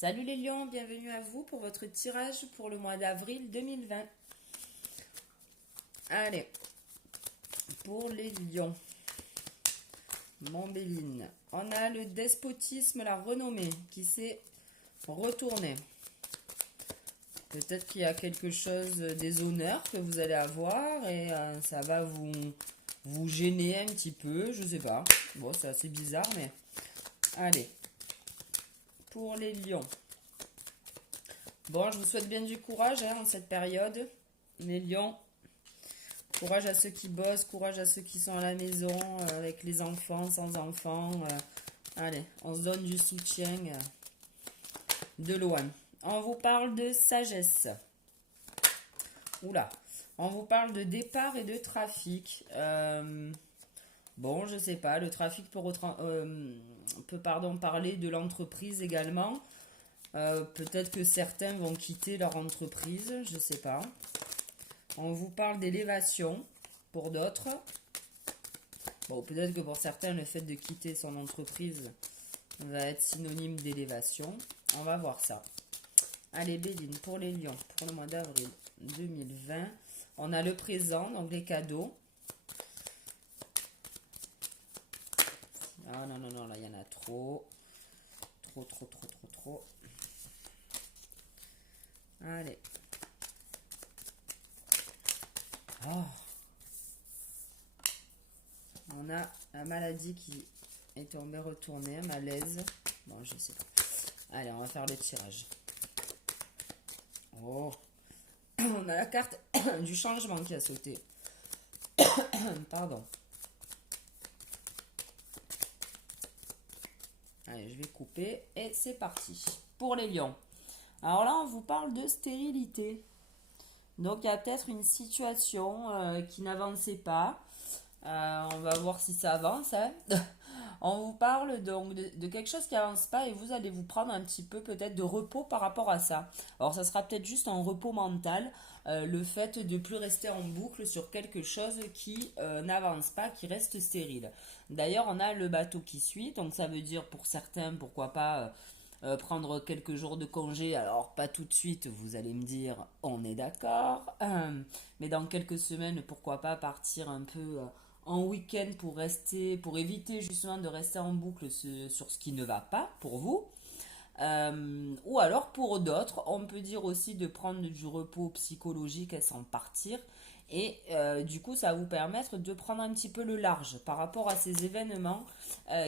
Salut les lions, bienvenue à vous pour votre tirage pour le mois d'avril 2020. Allez, pour les lions, mon Béline, on a le despotisme, la renommée qui s'est retourné. Peut-être qu'il y a quelque chose, des honneurs que vous allez avoir et ça va vous gêner un petit peu, je sais pas. Bon, c'est assez bizarre, mais allez, pour les lions. Bon, je vous souhaite bien du courage en cette période, les lions. Courage à ceux qui bossent, courage à ceux qui sont à la maison, avec les enfants, sans enfants. Allez, on se donne du soutien de loin. On vous parle de sagesse. Oula. On vous parle de départ et de trafic. Bon, je sais pas. Le trafic peut parler de l'entreprise également. Peut-être que certains vont quitter leur entreprise, je sais pas. On vous parle d'élévation pour d'autres. Bon, peut-être que pour certains, le fait de quitter son entreprise va être synonyme d'élévation. On va voir ça. Allez, Béline, pour les lions, pour le mois d'avril 2020, on a le présent, donc les cadeaux. Ah non, non, non, là, il y en a trop. Trop. Allez. Oh. On a la maladie qui est tombée retournée, malaise. Bon, je sais pas. Allez, on va faire le tirage. Oh. On a la carte du changement qui a sauté. Pardon. Allez, je vais couper et c'est parti. Pour les lions. Alors là, on vous parle de stérilité. Donc, il y a peut-être une situation qui n'avançait pas. On va voir si ça avance. Hein. On vous parle donc de quelque chose qui avance pas et vous allez vous prendre un petit peu peut-être de repos par rapport à ça. Alors ça sera peut-être juste un repos mental, le fait de plus rester en boucle sur quelque chose qui n'avance pas, qui reste stérile. D'ailleurs, on a le bateau qui suit, donc ça veut dire pour certains, pourquoi pas prendre quelques jours de congé. Alors pas tout de suite, vous allez me dire, on est d'accord, mais dans quelques semaines, pourquoi pas partir un peu en week-end pour éviter justement de rester en boucle sur ce qui ne va pas pour vous. Ou alors pour d'autres, on peut dire aussi de prendre du repos psychologique et s'en partir. Et du coup, ça va vous permettre de prendre un petit peu le large par rapport à ces événements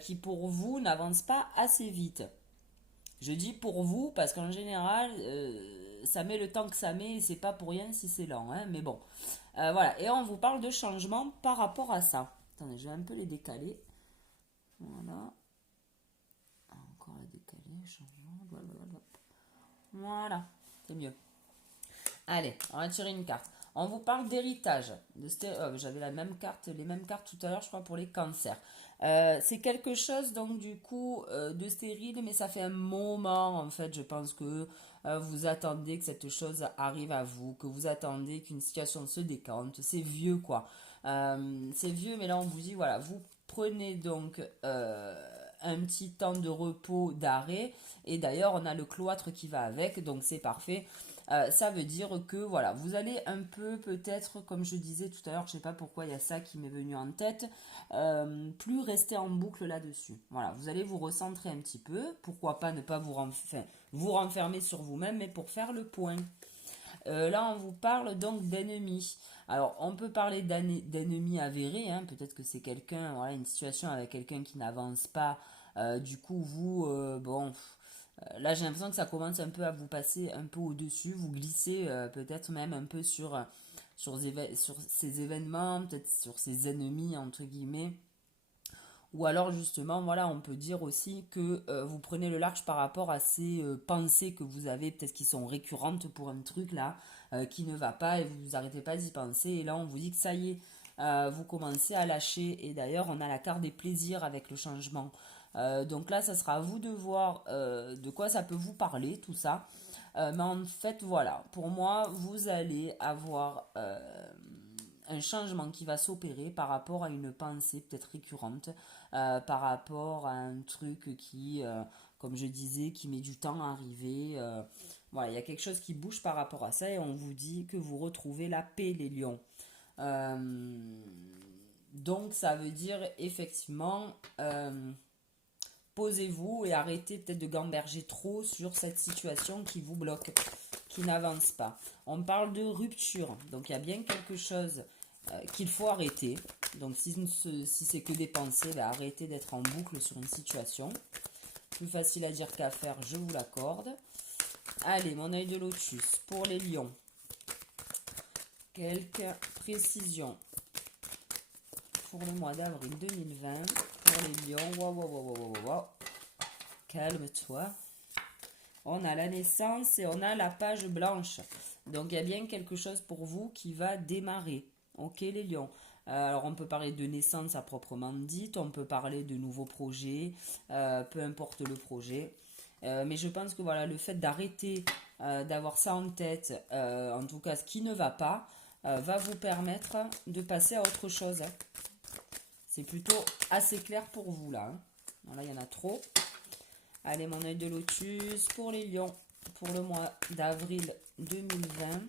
qui pour vous n'avancent pas assez vite. Je dis pour vous parce qu'en général, ça met le temps que ça met et c'est pas pour rien si c'est lent. Hein, mais bon, voilà. Et on vous parle de changement par rapport à ça. Attendez, je vais un peu les décaler. Voilà. Encore les décaler, changement. Voilà. C'est mieux. Allez, on va tirer une carte. On vous parle d'héritage. J'avais la même carte, les mêmes cartes tout à l'heure, je crois, pour les cancers. C'est quelque chose, donc, du coup, de stérile, mais ça fait un moment, en fait, je pense que vous attendez que cette chose arrive à vous, que vous attendez qu'une situation se décante. C'est vieux, quoi. C'est vieux, mais là, on vous dit, voilà, vous prenez donc un petit temps de repos, d'arrêt, et d'ailleurs, on a le cloître qui va avec, donc c'est parfait. Ça veut dire que voilà, vous allez un peu peut-être, comme je disais tout à l'heure, je sais pas pourquoi il y a ça qui m'est venu en tête, plus rester en boucle là-dessus. Voilà, vous allez vous recentrer un petit peu, pourquoi pas ne pas vous renfermer sur vous-même, mais pour faire le point. Là, on vous parle donc d'ennemis. Alors, on peut parler d'ennemis avérés, hein. Peut-être que c'est quelqu'un, voilà, une situation avec quelqu'un qui n'avance pas. Du coup, vous, bon, là, j'ai l'impression que ça commence un peu à vous passer un peu au-dessus. Vous glissez peut-être même un peu sur ces événements, peut-être sur ces ennemis, entre guillemets. Ou alors justement, voilà, on peut dire aussi que vous prenez le large par rapport à ces pensées que vous avez, peut-être qui sont récurrentes pour un truc là, qui ne va pas et vous vous arrêtez pas d'y penser. Et là, on vous dit que ça y est, vous commencez à lâcher. Et d'ailleurs, on a la carte des plaisirs avec le changement. Donc là, ça sera à vous de voir de quoi ça peut vous parler, tout ça. Mais en fait, voilà, pour moi, vous allez avoir un changement qui va s'opérer par rapport à une pensée peut-être récurrente, par rapport à un truc qui, comme je disais, qui met du temps à arriver. Voilà, il y a quelque chose qui bouge par rapport à ça et on vous dit que vous retrouvez la paix, les lions. Donc ça veut dire effectivement, posez-vous et arrêtez peut-être de gamberger trop sur cette situation qui vous bloque, qui n'avance pas. On parle de rupture, donc il y a bien quelque chose qu'il faut arrêter. Donc si c'est que des pensées, bah, arrêtez d'être en boucle sur une situation. Plus facile à dire qu'à faire, je vous l'accorde. Allez, mon œil de lotus pour les lions. Quelques précisions pour le mois d'avril 2020. Pour les lions, wow. Calme-toi. On a la naissance et on a la page blanche. Donc il y a bien quelque chose pour vous qui va démarrer. Ok les lions. Alors on peut parler de naissance à proprement dite, on peut parler de nouveaux projets, peu importe le projet. Mais je pense que voilà, le fait d'arrêter d'avoir ça en tête, en tout cas ce qui ne va pas, va vous permettre de passer à autre chose. C'est plutôt assez clair pour vous là. Voilà, il y en a trop. Allez, mon œil de lotus pour les lions pour le mois d'avril 2020.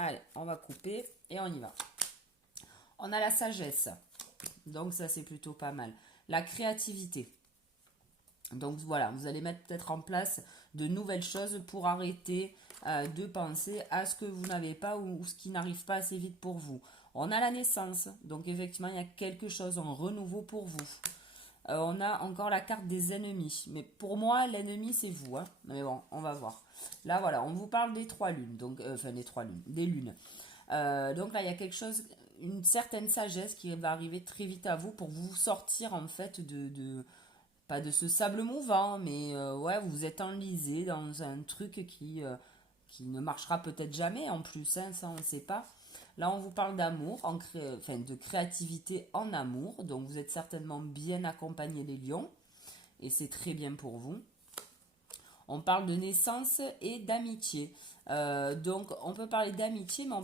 Allez, on va couper et on y va. On a la sagesse. Donc ça, c'est plutôt pas mal. La créativité. Donc voilà, vous allez mettre peut-être en place de nouvelles choses pour arrêter de penser à ce que vous n'avez pas ou ce qui n'arrive pas assez vite pour vous. On a la naissance. Donc effectivement, il y a quelque chose en renouveau pour vous. On a encore la carte des ennemis. Mais pour moi, l'ennemi, c'est vous. Hein. Mais bon, on va voir. Là, voilà, on vous parle des 3 lunes. Donc, enfin, des 3 lunes. Des lunes. Donc là, il y a quelque chose, une certaine sagesse qui va arriver très vite à vous pour vous sortir, en fait, pas de ce sable mouvant, mais ouais, vous êtes enlisé dans un truc qui ne marchera peut-être jamais, en plus. Hein, ça, on ne sait pas. Là, on vous parle d'amour, de créativité en amour. Donc, vous êtes certainement bien accompagnés, les lions. Et c'est très bien pour vous. On parle de naissance et d'amitié. Donc, on peut parler d'amitié, mais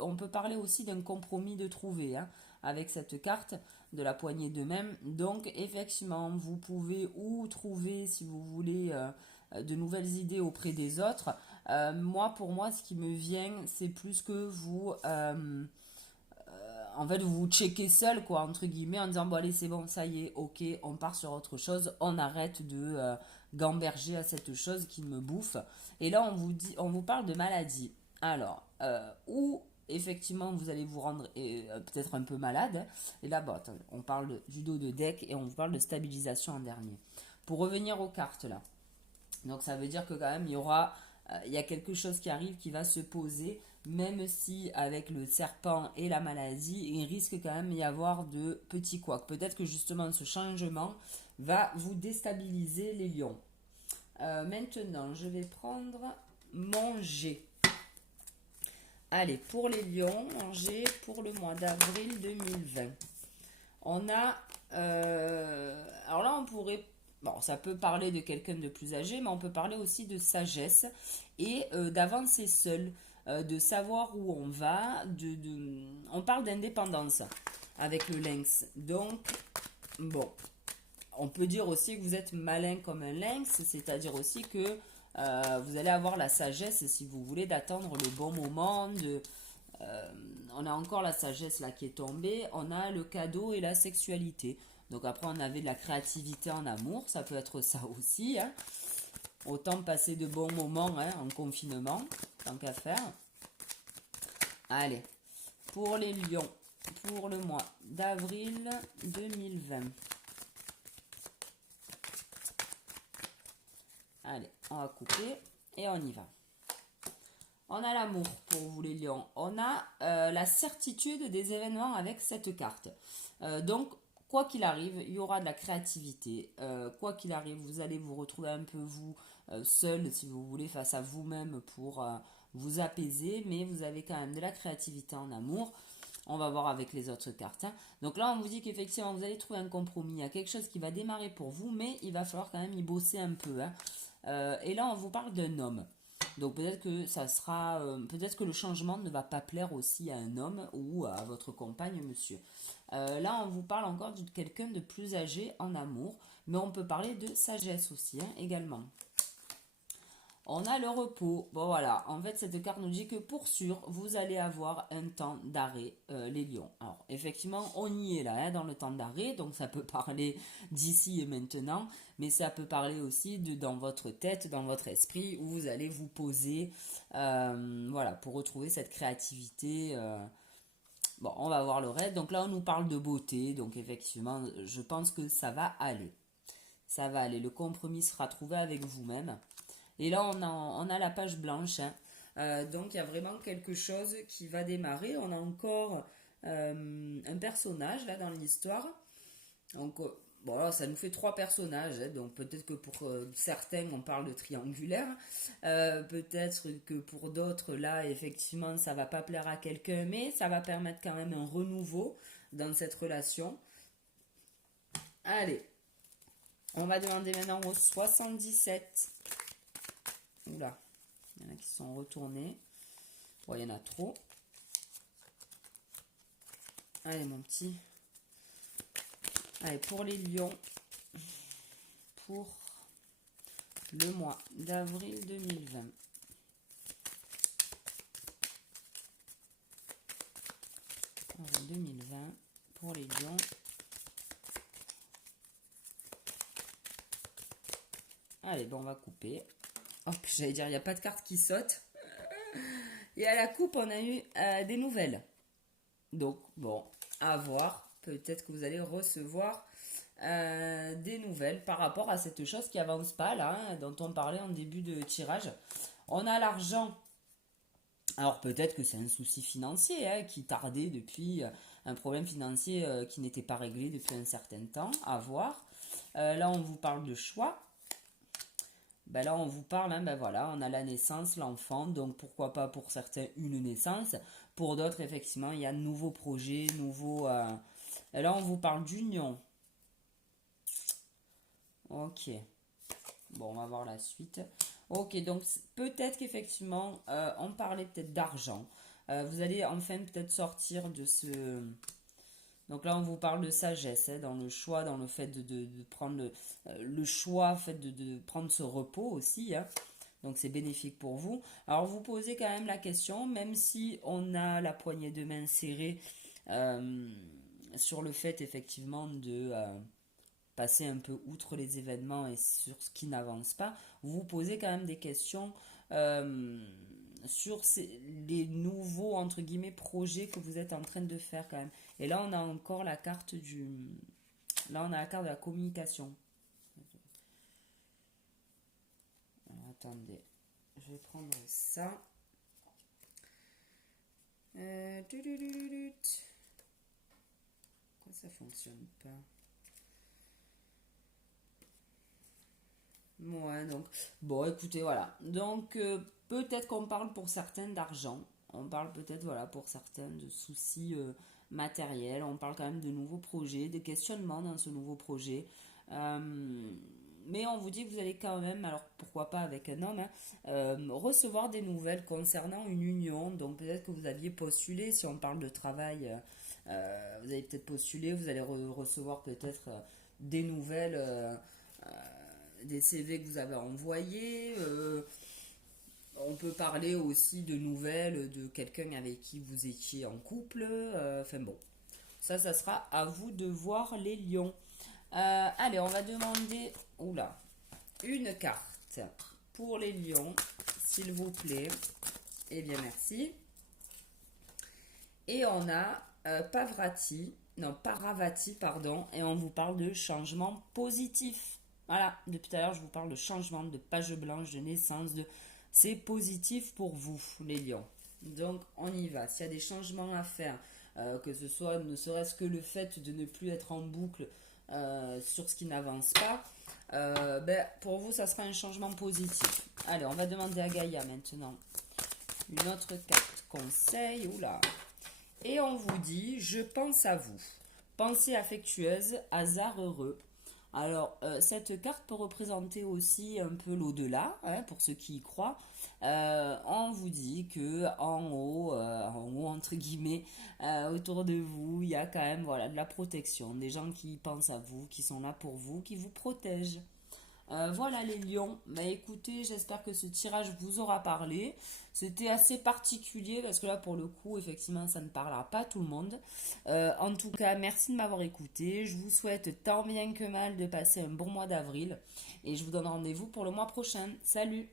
on peut parler aussi d'un compromis de trouver, hein, avec cette carte de la poignée de main. Donc, effectivement, vous pouvez ou trouver, si vous voulez, de nouvelles idées auprès des autres. Pour moi, ce qui me vient, c'est plus que vous... en fait, vous vous checkez seul, quoi, entre guillemets, en disant, bon, allez, c'est bon, ça y est, ok, on part sur autre chose, on arrête de gamberger à cette chose qui me bouffe. Et là, on vous parle de maladie. Alors, où effectivement, vous allez vous rendre peut-être un peu malade. Et là, bon, attendez, on parle du dos de deck et on vous parle de stabilisation en dernier. Pour revenir aux cartes, là. Donc, ça veut dire que quand même, il y a quelque chose qui arrive qui va se poser, même si avec le serpent et la maladie, il risque quand même d'y avoir de petits couacs. Peut-être que justement ce changement va vous déstabiliser les lions. Maintenant, je vais prendre mon G. Allez, pour les lions, mon G pour le mois d'avril 2020. On a... alors là, on pourrait... Bon, ça peut parler de quelqu'un de plus âgé, mais on peut parler aussi de sagesse et d'avancer seul, de savoir où on va. On parle d'indépendance avec le lynx. Donc, bon, on peut dire aussi que vous êtes malin comme un lynx, c'est-à-dire aussi que vous allez avoir la sagesse, si vous voulez, d'attendre le bon moment. On a encore la sagesse là qui est tombée. On a le cadeau et la sexualité. Donc après, on avait de la créativité en amour. Ça peut être ça aussi. Hein. Autant passer de bons moments, hein, en confinement, tant qu'à faire. Allez, pour les lions, pour le mois d'avril 2020. Allez, on va couper et on y va. On a l'amour pour vous les lions. On a la certitude des événements avec cette carte. Donc, quoi qu'il arrive, il y aura de la créativité. Quoi qu'il arrive, vous allez vous retrouver un peu vous seul, si vous voulez, face à vous-même pour vous apaiser. Mais vous avez quand même de la créativité en amour. On va voir avec les autres cartes. Hein. Donc là, on vous dit qu'effectivement, vous allez trouver un compromis. Il y a quelque chose qui va démarrer pour vous, mais il va falloir quand même y bosser un peu. Hein. Et là, on vous parle d'un homme. Donc peut-être que peut-être que le changement ne va pas plaire aussi à un homme ou à votre compagne, monsieur. Là, on vous parle encore de quelqu'un de plus âgé en amour, mais on peut parler de sagesse aussi, hein, également. On a le repos. Bon voilà, en fait cette carte nous dit que pour sûr, vous allez avoir un temps d'arrêt, les lions. Alors effectivement, on y est là, hein, dans le temps d'arrêt, donc ça peut parler d'ici et maintenant, mais ça peut parler aussi de dans votre tête, dans votre esprit, où vous allez vous poser, voilà, pour retrouver cette créativité. Bon, on va voir le reste. Donc là, on nous parle de beauté, donc effectivement, je pense que ça va aller. Ça va aller, le compromis sera trouvé avec vous-même. Et là, on a la page blanche, hein. Donc, il y a vraiment quelque chose qui va démarrer. On a encore un personnage, là, dans l'histoire. Donc, bon, alors, ça nous fait 3 personnages, hein. Donc, peut-être que pour certains, on parle de triangulaire. Peut-être que pour d'autres, là, effectivement, ça va pas plaire à quelqu'un. Mais ça va permettre quand même un renouveau dans cette relation. Allez, on va demander maintenant au 77. Oula, il y en a qui sont retournés. Bon, il y en a trop. Allez, mon petit. Allez, pour les lions, pour le mois d'avril 2020. Avril 2020, pour les lions. Allez, bon, on va couper. Oh, j'allais dire, il n'y a pas de carte qui saute. Et à la coupe, on a eu des nouvelles. Donc, bon, à voir. Peut-être que vous allez recevoir des nouvelles par rapport à cette chose qui avance pas, là, hein, dont on parlait en début de tirage. On a l'argent. Alors, peut-être que c'est un souci financier, hein, qui tardait depuis, un problème financier qui n'était pas réglé depuis un certain temps. À voir. Là, on vous parle de choix. Ben là, on vous parle, hein, ben voilà, on a la naissance, l'enfant, donc pourquoi pas pour certains une naissance. Pour d'autres, effectivement, il y a de nouveaux projets, nouveaux... Et là, on vous parle d'union. Ok. Bon, on va voir la suite. Ok, donc peut-être qu'effectivement, on parlait peut-être d'argent. Vous allez enfin peut-être sortir de ce... Donc là, on vous parle de sagesse, hein, dans le choix, dans le fait de prendre le choix, en fait, de prendre ce repos aussi, hein. Donc c'est bénéfique pour vous. Alors vous posez quand même la question, même si on a la poignée de main serrée sur le fait effectivement de passer un peu outre les événements et sur ce qui n'avance pas, vous posez quand même des questions sur les nouveaux, entre guillemets, projets que vous êtes en train de faire quand même. Et là, on a encore la carte du... Là, on a la carte de la communication. Alors, attendez, je vais prendre ça. Pourquoi ça fonctionne pas? Ouais, donc, bon, écoutez, voilà. Donc, peut-être qu'on parle pour certains d'argent. On parle peut-être, voilà, pour certains de soucis matériels. On parle quand même de nouveaux projets, des questionnements dans ce nouveau projet. Mais on vous dit que vous allez quand même, alors pourquoi pas avec un homme, hein, recevoir des nouvelles concernant une union. Donc, peut-être que vous aviez postulé, si on parle de travail, vous avez peut-être postulé, vous allez recevoir peut-être des nouvelles. Des CV que vous avez envoyés. On peut parler aussi de nouvelles de quelqu'un avec qui vous étiez en couple. Enfin bon, ça sera à vous de voir les lions. Allez, on va demander oula, une carte pour les lions, s'il vous plaît. Eh bien, merci. Et on a Paravati, pardon, et on vous parle de changement positif. Voilà, depuis tout à l'heure, je vous parle de changement, de page blanche, de naissance, c'est positif pour vous, les lions. Donc, on y va. S'il y a des changements à faire, que ce soit ne serait-ce que le fait de ne plus être en boucle sur ce qui n'avance pas, pour vous, ça sera un changement positif. Allez, on va demander à Gaïa maintenant une autre carte conseil. Oula. Et on vous dit, je pense à vous. Pensée affectueuse, hasard heureux. Alors, cette carte peut représenter aussi un peu l'au-delà, hein, pour ceux qui y croient. On vous dit que en haut entre guillemets, autour de vous, il y a quand même voilà de la protection, des gens qui pensent à vous, qui sont là pour vous, qui vous protègent. Voilà les lions. Bah écoutez, j'espère que ce tirage vous aura parlé. C'était assez particulier parce que là pour le coup, effectivement, ça ne parlera pas à tout le monde. En tout cas, merci de m'avoir écouté. Je vous souhaite tant bien que mal de passer un bon mois d'avril et je vous donne rendez-vous pour le mois prochain. Salut!